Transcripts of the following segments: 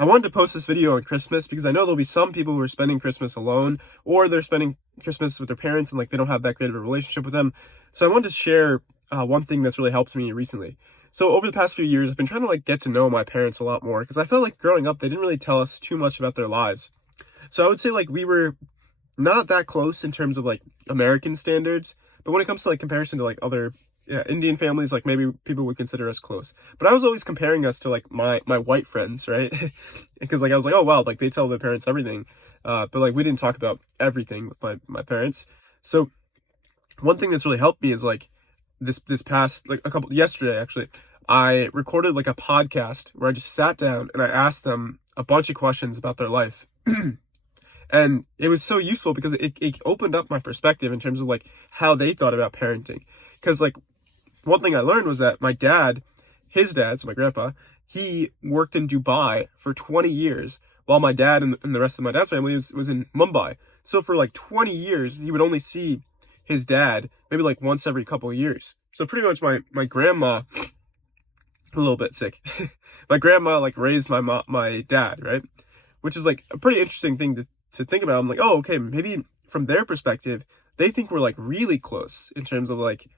I wanted to post this video on Christmas because I know there'll be some people who are spending Christmas alone, or they're spending Christmas with their parents and like they don't have that great of a relationship with them. So I wanted to share one thing that's really helped me recently. So over the past few years, I've been trying to like get to know my parents a lot more because I felt like growing up, they didn't really tell us too much about their lives. So I would say like we were not that close in terms of like American standards, but when it comes to like comparison to like other Indian families, like maybe people would consider us close. But I was always comparing us to like my white friends, right? Because like I was like, oh wow, like they tell their parents everything, but like we didn't talk about everything with my parents. So one thing that's really helped me is like this past like yesterday actually, I recorded like a podcast where I just sat down and I asked them a bunch of questions about their life. And it was so useful because it opened up my perspective in terms of like how they thought about parenting. Because like one thing I learned was that my dad, his dad, so my grandpa, he worked in Dubai for 20 years while my dad and the rest of my dad's family was in Mumbai. So for like 20 years, he would only see his dad maybe like once every couple of years. So pretty much my grandma, a little bit sick, my grandma like raised my dad, right? Which is like a pretty interesting thing to think about. I'm like, oh, okay, maybe from their perspective, they think we're like really close in terms of like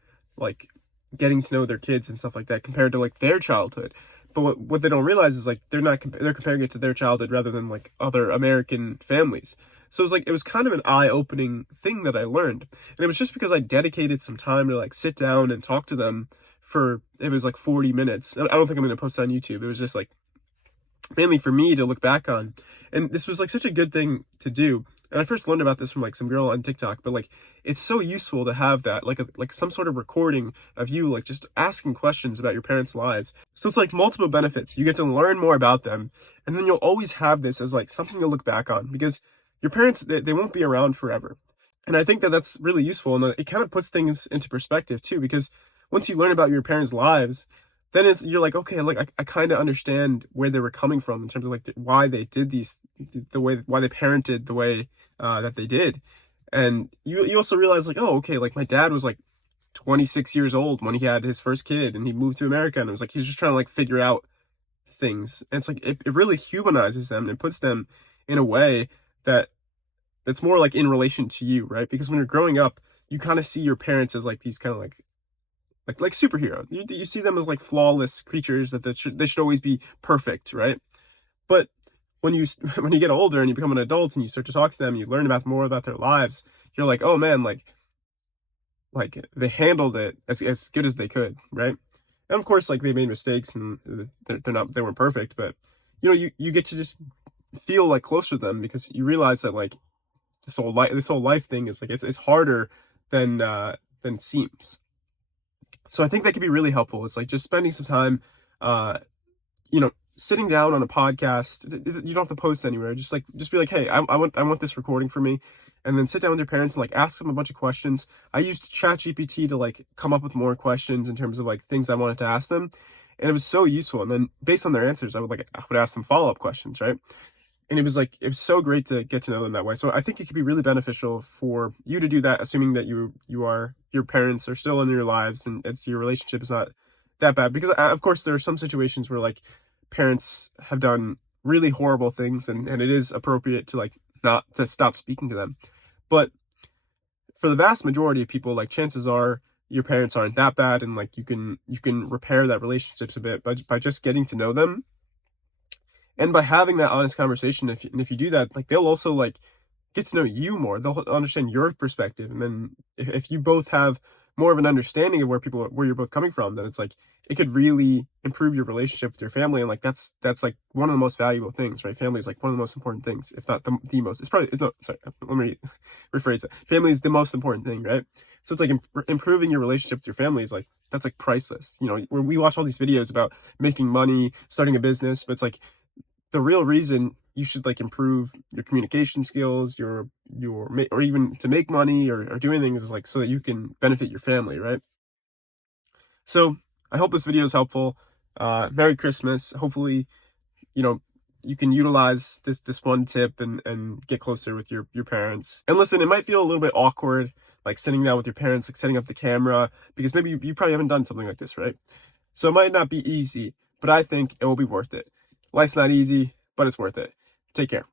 getting to know their kids and stuff like that compared to like their childhood. But what they don't realize is like they're comparing it to their childhood rather than like other American families. So it was kind of an eye-opening thing that I learned. And it was just because I dedicated some time to like sit down and talk to them for, it was like 40 minutes. I don't think I'm going to post it on YouTube. It was just like mainly for me to look back on. And this was like such a good thing to do. And I first learned about this from like some girl on TikTok, but like it's so useful to have that like some sort of recording of you like just asking questions about your parents' lives. So it's like multiple benefits. You get to learn more about them, and then you'll always have this as like something to look back on because your parents, they won't be around forever. And I think that that's really useful, and it kind of puts things into perspective too, because once you learn about your parents' lives, then you're like, okay, like I kind of understand where they were coming from in terms of like why they did why they parented the way that they did. And you also realize like, oh, okay, like my dad was like 26 years old when he had his first kid and he moved to America, and it was like he was just trying to like figure out things. And it's like it really humanizes them and puts them in a way that's more like in relation to you, right? Because when you're growing up, you kind of see your parents as like these kind of like superhero. You see them as like flawless creatures that they should always be perfect, right? But when you when you get older and you become an adult and you start to talk to them, you learn more about their lives. You're like, oh man, like they handled it as good as they could, right? And of course, like they made mistakes and they weren't perfect, but you know you get to just feel like closer to them because you realize that like this whole life thing is like it's harder than it seems. So I think that could be really helpful. It's like just spending some time, sitting down on a podcast. You don't have to post anywhere. Just be like, hey, I want this recording for me, and then sit down with your parents and like ask them a bunch of questions. I used ChatGPT to like come up with more questions in terms of like things I wanted to ask them, and it was so useful. And then based on their answers, I would ask them follow-up questions, right? And it was so great to get to know them that way. So I think it could be really beneficial for you to do that, assuming that your parents are still in your lives and your relationship is not that bad. Because of course there are some situations where like parents have done really horrible things and it is appropriate to like not to stop speaking to them. But for the vast majority of people, like chances are your parents aren't that bad, and like you can repair that relationships a bit by just getting to know them. And by having that honest conversation, if you do that, like they'll also like get to know you more. They'll understand your perspective, and then if you both have more of an understanding of where you're both coming from, then it's like it could really improve your relationship with your family. And like that's like one of the most valuable things, right? Family is like one of the most important things, if not the most. It's probably no, sorry. Let me rephrase that. Family is the most important thing, right? So it's like improving your relationship with your family is like that's like priceless. You know, where we watch all these videos about making money, starting a business, but it's like the real reason you should like improve your communication skills, or even to make money or doing things is like so that you can benefit your family, right? So I hope this video is helpful. Merry Christmas. Hopefully, you can utilize this one tip and get closer with your parents. And listen, it might feel a little bit awkward, like sitting down with your parents, like setting up the camera, because maybe you probably haven't done something like this, right? So it might not be easy, but I think it will be worth it. Life's not easy, but it's worth it. Take care.